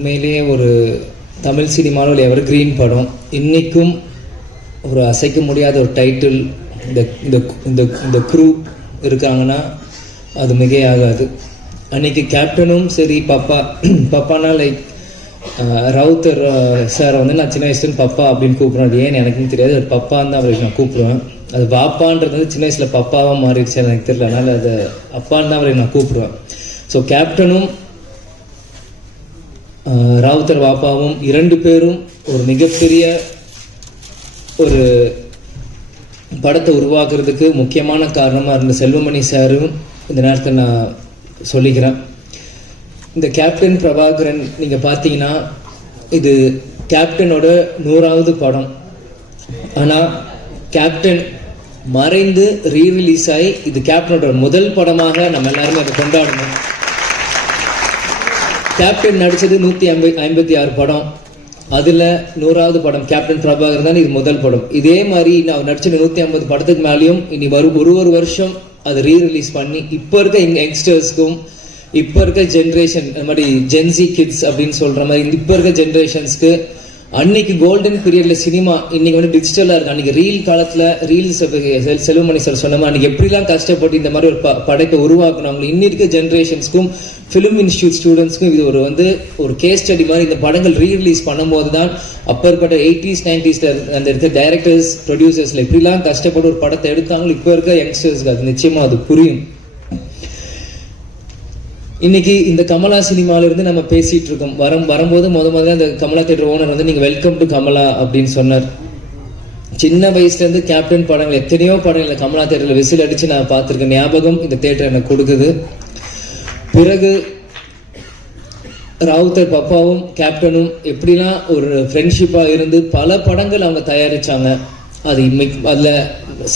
உண்மையிலேயே ஒரு தமிழ் சினிமாவில் எவர் கிரீன் படம். இன்றைக்கும் ஒரு அசைக்க முடியாத ஒரு டைட்டில். இந்த இந்த இந்த இந்த க்ரூ இருக்காங்கன்னா அது மிகையாகாது. அன்றைக்கி கேப்டனும் சரி, பப்பானா லைக் ரவுத்தர் சார் வந்து நான் சின்ன வயசுலேருந்து பப்பா அப்படின்னு கூப்பிடுவேன். அது ஏன்னு எனக்குன்னு தெரியாது. அது பப்பான்னு தான் அவருக்கு நான் கூப்பிடுவேன். அது பாப்பான்றது வந்து சின்ன வயசில் பப்பாவாக மாறிடுச்சு எனக்கு தெரியல. அதனால் அது அப்பான்னு தான் அவருக்கு நான் கூப்பிடுவேன். ஸோ கேப்டனும் ராவுத்தர் பாப்பாவும் இரண்டு பேரும் ஒரு மிகப்பெரிய ஒரு படத்தை உருவாக்குறதுக்கு முக்கியமான காரணமாக இருந்த செல்வமணி சாரும் இந்த நேரத்தில் நான் சொல்லிக்கிறேன். இந்த கேப்டன் பிரபாகரன் நீங்கள் பார்த்தீங்கன்னா இது கேப்டனோட 100வது படம். ஆனால் கேப்டன் மறைந்து ரீரிலீஸ் ஆகி இது கேப்டனோட முதல் படமாக நம்ம எல்லாருமே அதை கொண்டாடணும். கேப்டன் நடித்தது 156 படம். அதில் 100வது படம் கேப்டன் பிரபாகர் தான் இது முதல் படம். இதே மாதிரி நான் நடிச்ச 150 படத்துக்கு மேலேயும் இனி வரும் ஒரு வருஷம் அதை ரீரிலீஸ் பண்ணி இப்போ இருக்க யங்ஸ்டர்ஸ்க்கும் இப்போ இருக்க ஜென்ரேஷன் இந்த மாதிரி ஜென்சி கிட்ஸ் அப்படின்னு சொல்கிற மாதிரி இப்போ இருக்க ஜென்ரேஷன்ஸ்க்கு அன்னைக்கு கோல்டன் பீரியட்ல சினிமா இன்னைக்கு வந்து டிஜிட்டலாக இருக்கு. அன்னைக்கு ரீல் காலத்தில் ரீல்ஸ் செல்வமணி சார் சொன்ன மாதிரி அன்னைக்கு எப்படிலாம் கஷ்டப்பட்டு இந்த மாதிரி ஒரு படைப்பை உருவாக்குனாங்க. இன்னி இருக்க ஜென்ரேஷன்ஸ்க்கும் ஃபிலிம் இன்ஸ்டியூட் ஸ்டூடெண்ட்ஸ்க்கும் இது ஒரு கேஸ் ஸ்டடி மாதிரி. இந்த படங்கள் ரீரிலீஸ் பண்ணும்போது தான் அப்போ இருப்பட்ட 80s 90s அந்த இருக்க டைரக்டர்ஸ் ப்ரொடியூசர்ஸ்ல எப்படிலாம் கஷ்டப்பட்டு ஒரு படத்தை எடுத்தாங்களோ இப்போ இருக்க யங்ஸ்டர்ஸ்க்கு அது நிச்சயமா அது புரியும். இன்னைக்கு இந்த கமலா சினிமாவிலிருந்து நம்ம பேசிட்டு இருக்கோம். வரும்போது முதல்ல அந்த கமலா தியேட்டர் ஓனர் வந்து நீங்க வெல்கம் டு கமலா அப்படின்னு சொன்னார். சின்ன வயசுல இருந்து கேப்டன் படங்கள் எத்தனையோ படங்கள் கமலா தியேட்டர்ல விசில் அடிச்சு நான் பார்த்திருக்கேன். ஞாபகம் இந்த தியேட்டர் எனக்கு கொடுக்குது. பிறகு ராவுத்தர் பப்பாவும் கேப்டனும் எப்படிலாம் ஒரு ஃப்ரெண்ட்ஷிப்பா இருந்து பல படங்கள் அவங்க தயாரிச்சாங்க. அது அதுல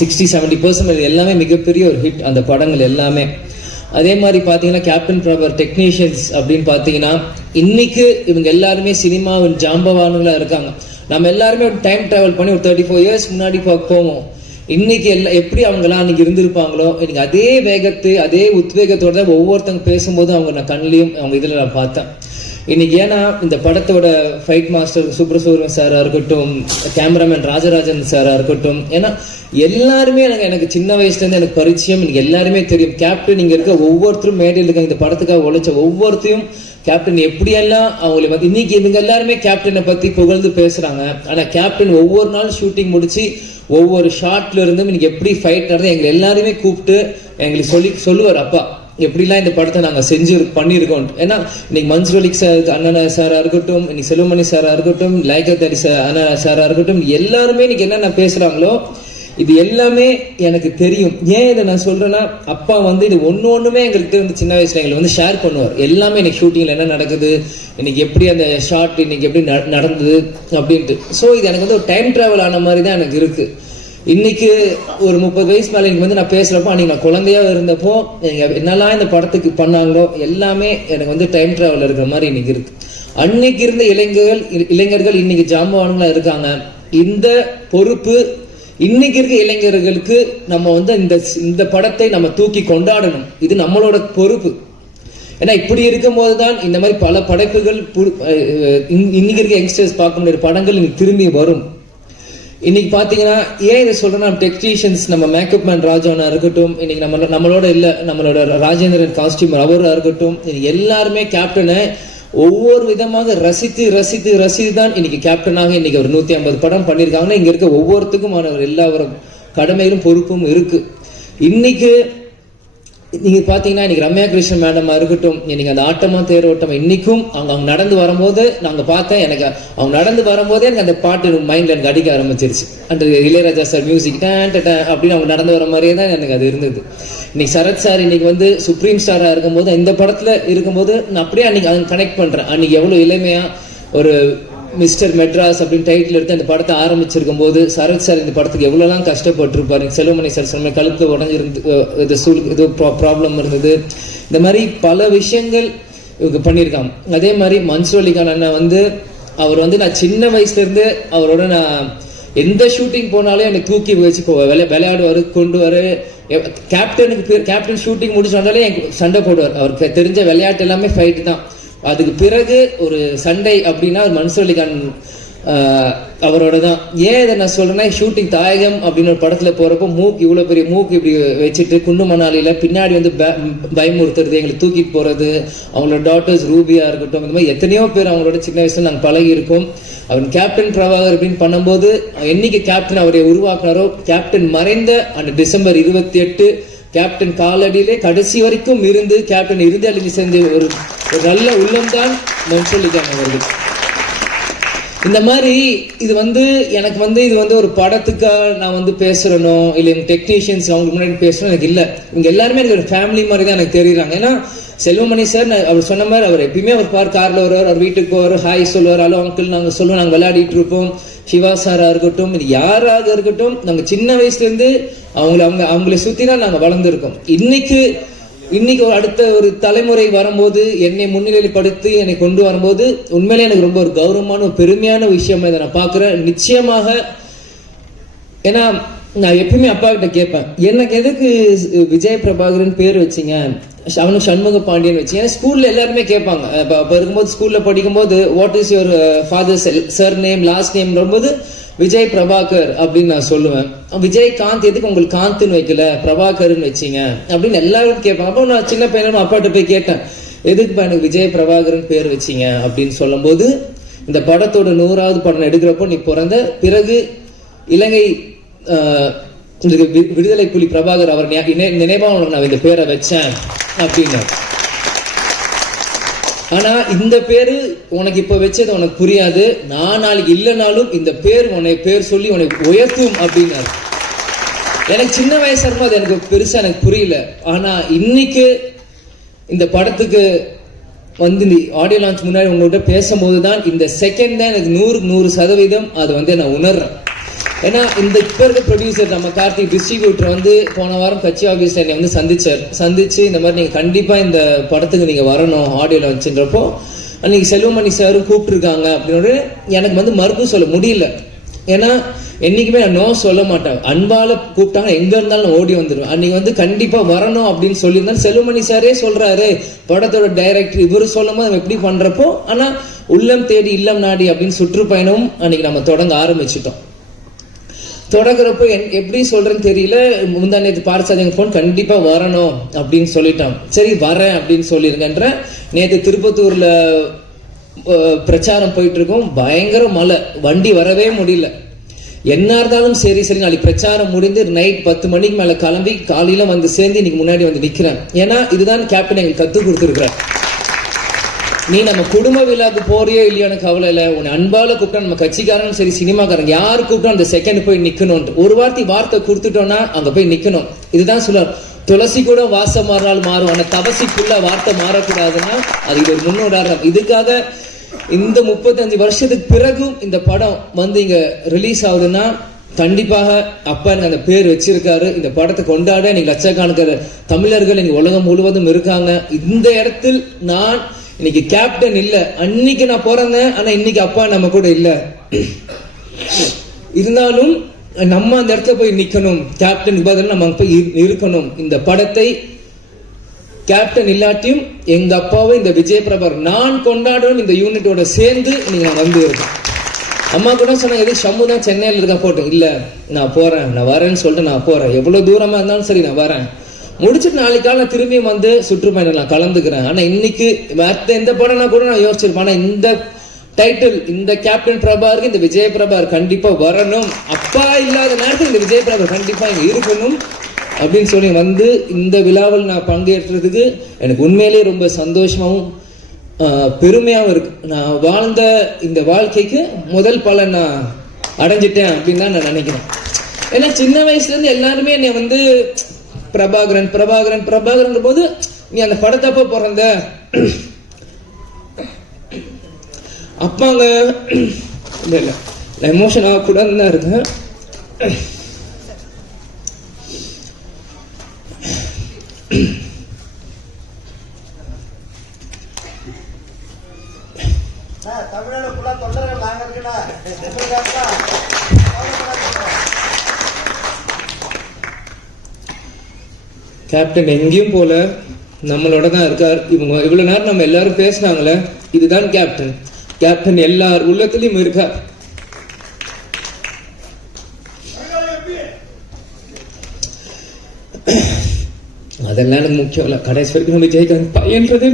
60-70% எல்லாமே மிகப்பெரிய ஒரு ஹிட் அந்த படங்கள் எல்லாமே. அதே மாதிரி பார்த்தீங்கன்னா கேப்டன் பிரபாகர் டெக்னீஷியன்ஸ் அப்படின்னு பார்த்தீங்கன்னா இன்னைக்கு இவங்க எல்லாருமே சினிமாவில் ஜாம்பவான்களாக இருக்காங்க. நம்ம எல்லாருமே ஒரு டைம் டிராவல் பண்ணி ஒரு 34 இயர்ஸ் முன்னாடி போவோம். இன்னைக்கு எப்படி அவங்களாம் அன்னைக்கு இருந்திருப்பாங்களோ இன்னைக்கு அதே அதே உத்வேகத்தோட தான் ஒவ்வொருத்தங்க பேசும்போது அவங்க நான் கண்ணிலையும் அவங்க இதில் நான் பார்த்தேன். இன்னைக்கு ஏன்னா இந்த படத்தோட ஃபைட் மாஸ்டர் சுப்ரசூரன் சாரா இருக்கட்டும், கேமராமேன் ராஜராஜன் சாரா இருக்கட்டும், ஏன்னா எல்லாருமே எனக்கு சின்ன வயசுலேருந்து எனக்கு பரிச்சயம். எனக்கு எல்லாருமே தெரியும். கேப்டன் இங்கே இருக்க ஒவ்வொருத்தரும் மேடையில் இருக்க இந்த படத்துக்காக உழைச்ச ஒவ்வொருத்தையும் கேப்டன் எப்படியெல்லாம் அவங்களை வந்து இன்னைக்கு இவங்க எல்லாருமே கேப்டனை பற்றி புகழ்ந்து பேசுறாங்க. ஆனால் கேப்டன் ஒவ்வொரு நாள் ஷூட்டிங் முடிச்சு ஒவ்வொரு ஷாட்ல இருந்தும் இன்னைக்கு எப்படி ஃபைட் நடந்து எங்களை எல்லாருமே கூப்பிட்டு எங்களுக்கு சொல்லுவார், அப்பா எப்படிலாம் இந்த படத்தை நாங்கள் பண்ணியிருக்கோம். ஏன்னா இன்னைக்கு மன்சூர் அலி அண்ணா சாரா இருக்கட்டும், இன்னைக்கு செல்வமணி சாரா இருக்கட்டும், லைகத் அலி அண்ணா சாரா இருக்கட்டும், எல்லாருமே இன்னைக்கு என்னென்ன பேசுறாங்களோ இது எல்லாமே எனக்கு தெரியும். ஏன் இதை நான் சொல்றேன்னா அப்பா வந்து இது ஒண்ணுமே எங்கள்கிட்ட வந்து சின்ன வயசுல எங்களை வந்து ஷேர் பண்ணுவார். எல்லாமே இன்னைக்கு ஷூட்டிங்ல என்ன நடக்குது, இன்னைக்கு எப்படி அந்த ஷார்ட் இன்னைக்கு எப்படி நடந்தது அப்படின்ட்டு. ஸோ இது எனக்கு வந்து ஒரு டைம் டிராவல் ஆன மாதிரி தான் எனக்கு இருக்கு. இன்னைக்கு ஒரு 30 வயசு மேலே எனக்கு வந்து நான் பேசுறப்போ அன்னைக்கு நான் குழந்தையா இருந்தப்போ என்னெல்லாம் இந்த படத்துக்கு பண்ணாங்களோ எல்லாமே எனக்கு வந்து டைம் டிராவல் இருக்கிற மாதிரி இன்னைக்கு இருக்கு. அன்னைக்கு இருந்த இளைஞர்கள் இன்னைக்கு ஜாம்பவான்களா இருக்காங்க. இந்த பொறுப்பு இன்னைக்கு இருக்க இளைஞர்களுக்கு நம்ம வந்து இந்த படத்தை நம்ம தூக்கி கொண்டாடணும். இது நம்மளோட பொறுப்பு. ஏன்னா இப்படி இருக்கும் போதுதான் இந்த மாதிரி பல படைப்புகள் இன்னைக்கு இருக்க யங்ஸ்டர்ஸ் பார்க்க முடியாத படங்கள் இன்னைக்கு திரும்பி வரும். இன்னைக்கு பாத்தீங்கன்னா ஏன் இதை சொல்றேன்னா டெக்னீஷியன்ஸ் நம்ம மேக்கப் மேன் ராஜானா இருக்கட்டும், இன்னைக்கு நம்மளோட இல்ல நம்மளோட ராஜேந்திரன் காஸ்டியூமர் அவரா இருக்கட்டும், எல்லாருமே கேப்டனை ஒவ்வொரு விதமாக ரசித்து தான் இன்னைக்கு கேப்டனாக இன்னைக்கு ஒரு 150 படம் பண்ணியிருக்காங்கன்னா இங்க இருக்க ஒவ்வொருத்துக்குமான எல்லாரும் கடமையிலும் பொறுப்பும் இருக்கு. இன்னைக்கு நீங்க பாத்தீங்கன்னா இன்னைக்கு ரம்யா கிருஷ்ணன் மேடமா இருக்கட்டும், இன்னைக்கு அந்த ஆட்டமா தேரோட்டம் இன்னைக்கும் அவங்க நடந்து வரும்போது நாங்க பார்த்தேன். எனக்கு அவங்க நடந்து வரும்போதே எனக்கு அந்த பாட்டு மைண்ட்ல எனக்கு அடிக்க ஆரம்பிச்சிருச்சு. அந்த இளையராஜா சார் மியூசிக் அப்படின்னு அவங்க நடந்து வர மாதிரியே தான் எனக்கு அது இருந்தது. இன்னைக்கு சரத் சார் இன்னைக்கு வந்து சுப்ரீம் ஸ்டாரா இருக்கும்போது இந்த படத்துல இருக்கும்போது நான் அப்படியே அன்னைக்கு அதை கனெக்ட் பண்றேன். அன்னைக்கு எவ்வளவு இளமையா ஒரு மிஸ்டர் மெட்ராஸ் அப்படின்னு டைட்டில் எடுத்து அந்த படத்தை ஆரம்பிச்சிருக்கும் போது சரத் சார் இந்த படத்துக்கு எவ்வளோலாம் கஷ்டப்பட்டிருப்பாரு. செல்வமணி சார் சொன்ன கழுத்து உடஞ்சிருந்து இது ப்ராப்ளம் இருந்தது. இந்த மாதிரி பல விஷயங்கள் இவங்க பண்ணியிருக்காங்க. அதே மாதிரி மன்சூர் அலிகான் அண்ணன் வந்து அவர் வந்து நான் சின்ன வயசுல இருந்து அவரோட நான் எந்த ஷூட்டிங் போனாலும் என்னை தூக்கி வச்சு விளையாடுவாரு, கொண்டு வர கேப்டன் ஷூட்டிங் முடிச்சு வந்தாலே எனக்கு சண்டை போடுவார். அவருக்கு தெரிஞ்ச விளையாட்டு எல்லாமே ஃபைட் தான். அதுக்கு பிறகு ஒரு சண்டை அப்படின்னா மன்சூர் அலிகான் அவரோட தான். ஏன் இதை நான் சொல்றேன்னா, ஷூட்டிங் தாயகம் அப்படின்னு ஒரு படத்துல போறப்போ இவ்வளவு பெரிய மூக்கு இப்படி வச்சுட்டு குண்டு மணாலியில பின்னாடி வந்து பயமுறுத்துறது, எங்களை தூக்கிட்டு போறது, அவங்களோட டாட்டர்ஸ் ரூபியா இருக்கட்டும், இந்த மாதிரி எத்தனையோ பேர் அவங்களோட சின்ன வயசுல நாங்கள் பழகி இருக்கோம். அவர் கேப்டன் பிரபாகர் அப்படின்னு பண்ணும்போது என்னைக்கு கேப்டன் அவரை உருவாக்குனாரோ, கேப்டன் மறைந்த அந்த டிசம்பர் 28 கேப்டன் காலடியிலே கடைசி வரைக்கும் இருந்து கேப்டன் இறுதி அழிஞ்சு செஞ்ச ஒரு நல்ல உள்ளம்தான் மன்சூர் அலிகான் அவர்கள். இந்த மாதிரி இது வந்து எனக்கு வந்து இது வந்து ஒரு படத்துக்காக நான் வந்து பேசுறனோ இல்லை எங்க டெக்னீஷியன்ஸ் அவங்களுக்கு முன்னாடி பேசணும் எனக்கு இல்லை. இங்க எல்லாருமே எனக்கு ஒரு ஃபேமிலி மாதிரி தான் எனக்கு தெரியுறாங்க. ஏன்னா செல்வமணி சார் அவர் சொன்ன மாதிரி அவர் எப்பயுமே அவர் கார்ல வருவார், அவர் வீட்டுக்கு போவார், ஹாய் சொல்லுவார், ஹலோ அங்கிள் நாங்கள் சொல்லுவோம், நாங்கள் விளையாடிட்டு இருப்போம். சிவா சாரா இருக்கட்டும், இது யாராக இருக்கட்டும், நாங்கள் சின்ன வயசுல இருந்து அவங்களை சுத்தி தான் நாங்கள் வளர்ந்துருக்கோம். இன்னைக்கு ஒரு அடுத்த ஒரு தலைமுறை வரும்போது என்னை முன்னிலைப்படுத்தி என்னை கொண்டு வரும்போது உண்மையிலே எனக்கு ரொம்ப ஒரு கௌரவமான ஒரு பெருமையான விஷயம் இதை நான் பார்க்குறேன். நிச்சயமாக ஏன்னா நான் எப்பயுமே அப்பா கிட்ட கேட்பேன், எனக்கு எதுக்கு விஜய் பிரபாகரன் பேர் வச்சிங்க, அவனுக்கு சண்முக பாண்டியன் வச்சிங்க. ஸ்கூல்ல எல்லாருமே கேட்பாங்க. இப்போ இருக்கும்போது ஸ்கூல்ல படிக்கும்போது what is your father's surname last name வரும்போது விஜய் பிரபாகர் அப்படின்னு நான் சொல்லுவேன். விஜய் காந்த் எதுக்கு உங்களுக்கு காந்த்னு வைக்கல பிரபாகர்னு வச்சிங்க அப்படின்னு எல்லாரும் கேட்பாங்க. அப்போ நான் சின்ன பையனும் அப்பாட்ட போய் கேட்டேன், எதுக்குப்பா எனக்கு விஜய் பிரபாகரன் பேர் வச்சிங்க அப்படின்னு சொல்லும்போது, இந்த படத்தோட 100வது படம் எடுக்கிறப்போ நீ பிறந்த பிறகு இலங்கை விடுதலை புலி பிரபாகர் அவர் நினைவாக உனக்கு நான் இந்த பேரை வச்சேன் அப்படின்னு. ஆனா இந்த பேரு உனக்கு இப்ப வச்சது உனக்கு புரியாது, நான் நாளைக்கு இல்லைனாலும் இந்த பேர் உன்னை பேர் சொல்லி உனக்கு உயர்த்தும் அப்படின்னாரு. எனக்கு சின்ன வயசா இருக்கும் அது எனக்கு பெருசா எனக்கு புரியல. ஆனா இன்னைக்கு இந்த படத்துக்கு வந்து இந்த ஆடியோ லான்ச் முன்னாடி உங்கள்கிட்ட பேசும்போது தான் இந்த செகண்ட் தான் எனக்கு 100% அது வந்து நான் உணர்றேன். ஏன்னா இந்த இப்ப இருக்க ப்ரொடியூசர் நம்ம கார்த்திக் டிஸ்ட்ரிபியூட்டர் வந்து போன வாரம் கட்சி ஆஃபீஸ்ல என்னை வந்து சந்திச்சு இந்த மாதிரி நீங்க கண்டிப்பா இந்த படத்துக்கு நீங்க வரணும் ஆடியோ லான்ச்ன்றப்போ, அன்னைக்கு செல்வமணி சாரும் கூப்பிட்டுருக்காங்க அப்படின்னு எனக்கு வந்து மறுப்பு சொல்ல முடியல. ஏன்னா என்னைக்குமே நான் நோ சொல்ல மாட்டேன். அன்பால கூப்பிட்டாங்க எங்க இருந்தாலும் நான் ஓடி வந்துடுவேன். அன்னைக்கு வந்து கண்டிப்பா வரணும் அப்படின்னு சொல்லியிருந்தாலும் செல்வமணி சாரே சொல்றாரு, படத்தோட டைரக்டர் இவரு சொல்லும் போது நம்ம எப்படி பண்றப்போ, ஆனா உள்ளம் தேடி இல்லம் நாடி அப்படின்னு சுற்றுப்பயணம் அன்னைக்கு நம்ம தொடங்க ஆரம்பிச்சிட்டோம். தொடங்குறப்போ எப்படி சொல்றேன்னு தெரியல, முந்தா நேற்று பார்சாதிங்க போன் கண்டிப்பா வரணும் அப்படின்னு சொல்லிட்டான். சரி வரேன் அப்படின்னு சொல்லிருங்கன்ற. நேற்று திருப்பத்தூர்ல பிரச்சாரம் போயிட்டு இருக்கோம், பயங்கர மழை, வண்டி வரவே முடியல. என்ன இருந்தாலும் சரி நாளைக்கு பிரச்சாரம் முடிந்து நைட் 10 மணிக்கு மேல கிளம்பி காலையில வந்து சேர்ந்து இன்னைக்கு முன்னாடி வந்து நிக்கிறேன். ஏன்னா இதுதான் கேப்டன் எங்களுக்கு கத்து கொடுத்துருக்கிறார். நீ நம்ம குடும்ப விழாக்கு போறியோ இல்லையோன்னு கவலை இல்லை, உன்னை அன்பால கூப்பிட்டா நம்ம கட்சிக்காரன் சரி சினிமாக்காரன் யாரு கூப்பிட்டா அந்த செகண்ட் போய் நிக்கணும். ஒரு வார்த்தை கொடுத்துட்டோம்னா அங்க போய் நிக்கணும். இதுதான் சொல்லுவார், துளசி கூட வாசம் மாறினால் மாறும், ஆனா தவசிக்குள்ள வார்த்தை மாறக்கூடாதுன்னா அது இது ஒரு முன்னுதாரணம். இதுக்காக இந்த 35 வருஷத்துக்கு பிறகும் இந்த படம் வந்து இங்க ரிலீஸ் ஆகுதுன்னா கண்டிப்பாக அப்பா எனக்கு அந்த பேர் வச்சிருக்காரு. இந்த படத்தை கொண்டாட இன்னைக்கு லட்சக்கணக்கான தமிழர்கள் இங்க உலகம் முழுவதும் இருக்காங்க. இந்த இடத்தில் நான் இன்னைக்கு கேப்டன் இல்ல, அன்னைக்கு நான் பிறந்தேன், ஆனா இன்னைக்கு அப்பா நம்ம கூட இல்ல. இருந்தாலும் நம்ம அந்த இடத்துல போய் நிக்கணும், கேப்டன் பதில் நம்ம போய் இருக்கணும். இந்த படத்தை கேப்டன் இல்லாட்டியும் எங்க அப்பாவை இந்த விஜய் பிரபாகர் நான் கொண்டாடணும் இந்த யூனிட்டோட சேர்ந்து நீங்க வந்து இருக்கேன். அம்மா கூட சொன்னாங்க, எது ஷம்மு தான் சென்னையில் இருக்கா போட்டோம், இல்ல நான் போறேன், நான் வரேன்னு சொல்லிட்டு நான் போறேன், எவ்வளவு தூரமா இருந்தாலும் சரி நான் வரேன். முடிச்சுட்டு நாளைக்கு காலை திரும்பி வந்து சுற்றுப்பயணம் நான் கலந்துக்கிறேன். ஆனா இன்னைக்கு மற்ற எந்த படம்னா கூட நான் யோசிச்சிருப்பேன். ஆனா இந்த டைட்டில், இந்த கேப்டன் பிரபாகருக்கு இந்த விஜய் பிரபாகர் கண்டிப்பா வரணும், அப்பா இல்லாத நேரத்தில் இந்த விஜய் பிரபாகர் கண்டிப்பா இங்க இருக்கணும் அப்படின்னு சொல்லி வந்து இந்த விழாவில் நான் பங்கேற்றதுக்கு எனக்கு உண்மையிலேயே ரொம்ப சந்தோஷமாவும் பெருமையாகவும் இருக்கு. நான் வாழ்ந்த இந்த வாழ்க்கைக்கு முதல் பலன் நான் அடைஞ்சிட்டேன் அப்படின்னு தான் நான் நினைக்கிறேன். ஏன்னா சின்ன வயசுல இருந்து எல்லாருமே என்னை வந்து பிரபாகரன் பிரபாகரன் பிரபாகரன் போது நீ அந்த படத்தப்ப பிறந்த அப்பாங்க இல்ல இல்ல எமோஷன் ஆகக்கூடாதுன்னு தான் இருக்கேன். கேப்டன் எங்கேயும் போல, நம்மளோட தான் இருக்கார். இவங்க இவ்வளவு நேரம் நம்ம எல்லாரும் பேசினாங்களே, இதுதான் கேப்டன். கேப்டன் எல்லார் உள்ளத்திலையும் இருக்கார். அதெல்லாம் எனக்கு முக்கியம் இல்ல. கடைசி வரைக்கும் நம்ம ஜெயிக்க பையன்றது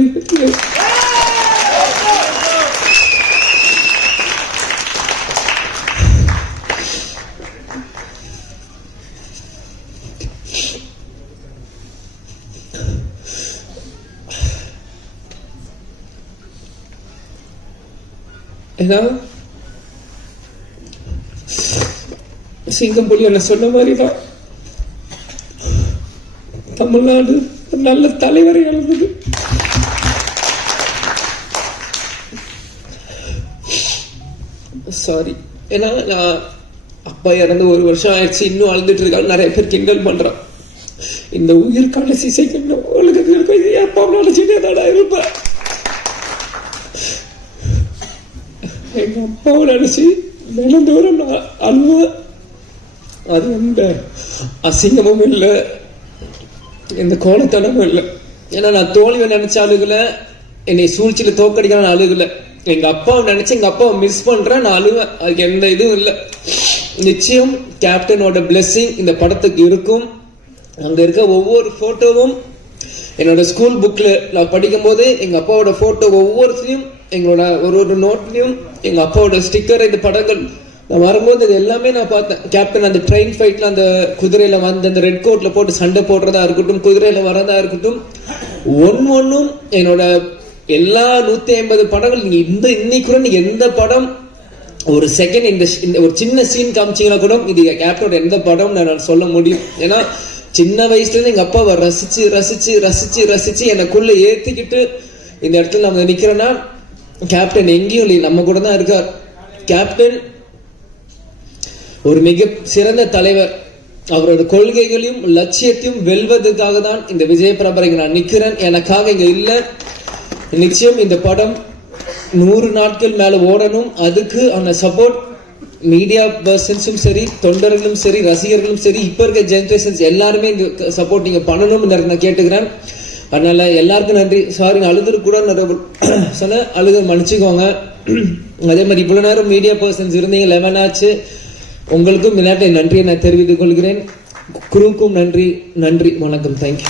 ஏன்னா சிங்கம் புலி என்ன சொன்ன மாதிரிதான் தமிழ்நாடு நல்ல தலைவரை இழந்தது. சாரி. ஏன்னா நான் அப்பா இறந்து 1 வருஷம் ஆயிடுச்சு, இன்னும் அழுதுட்டு இருக்காங்க. நிறைய பேர் கிண்டல் பண்றான். இந்த உயிர் கடைசி செகண்ட் உலகத்தில் அப்பா நினைச்சுட்டே தாடா இருப்பேன். எங்க அப்பாவை நினைச்சு தினந்தோறும் நான் அழுவேன். அது எந்த அசிங்கமும் இல்லை, எந்த கோலத்தனமும் இல்லை. ஏன்னா நான் தோல்வியை நினைச்ச அழுகல, என்னை சூழ்ச்சியில தோக்கடிக்க அழுகல. எங்க அப்பாவை நினைச்சு எங்க அப்பாவை மிஸ் பண்றேன், நான் அழுவேன். அதுக்கு எந்த இதுவும் இல்லை. நிச்சயம் கேப்டனோட பிளெஸிங் இந்த படத்துக்கு இருக்கும். அங்க இருக்க ஒவ்வொரு போட்டோவும் என்னோட ஸ்கூல் புக்ல நான் படிக்கும் போது எங்க அப்பாவோட போட்டோ ஒவ்வொருத்தையும், எங்களோட ஒரு நோட்லயும் எங்க அப்பாவோட ஸ்டிக்கர், இந்த படங்கள் நான் வரும்போது இது எல்லாமே நான் பார்த்தேன். கேப்டன் அந்த ட்ரெயின் ஃபைட்ல அந்த குதிரையில வந்து அந்த ரெட் கோட்ல போட்டு சண்டை போடுறதா இருக்கட்டும், குதிரையில வரதா இருக்கட்டும், ஒன்னும் என்னோட எல்லா 150 படங்கள் நீங்க இன்னைக்கு எந்த படம் ஒரு செகண்ட் இந்த ஒரு சின்ன சீன் காமிச்சீங்கன்னா கூட இது கேப்டனோட எந்த படம் நான் சொல்ல முடியும். ஏன்னா சின்ன வயசுல இருந்து எங்க அப்பாவை ரசிச்சு ரசிச்சு ரசிச்சு ரசிச்சு எனக்குள்ள ஏத்திக்கிட்டு இந்த இடத்துல நம்ம நிக்கிறோம்னா கேப்டன் எங்கேயும் இல்லை, நம்ம கூட தான் இருக்கார். கேப்டன் ஒரு மிக சிறந்த தலைவர். அவரோட கொள்கைகளையும் லட்சியத்தையும் வெல்வதற்காக தான் இந்த விஜய பிரபரைக்கு நான் நிக்கிறேன். எனக்காக இங்க இல்ல. நிச்சயம் இந்த படம் 100 நாட்கள் மேல ஓடணும். அதுக்கு அந்த சப்போர்ட் மீடியா பர்சன்ஸும் சரி, தொண்டர்களும் சரி, ரசிகர்களும் சரி, இப்ப இருக்க ஜெனரேஷன்ஸ் எல்லாருமே இந்த சப்போர்ட் நீங்க பண்ணணும்னு நான் கேட்டுக்கிறேன். அதனால எல்லாருக்கும் நன்றி. சாரி, அழுது கூட சொன்ன அழுது மன்னிச்சுக்கோங்க. அதே மாதிரி இவ்வளவு நேரம் மீடியா பர்சன்ஸ் இருந்தீங்க, 11 ஆச்சு. உங்களுக்கும் இந்த நேரத்தை நன்றியை நான் தெரிவித்துக் கொள்கிறேன். குருவுக்கும் நன்றி. நன்றி, வணக்கம். தேங்க்யூ.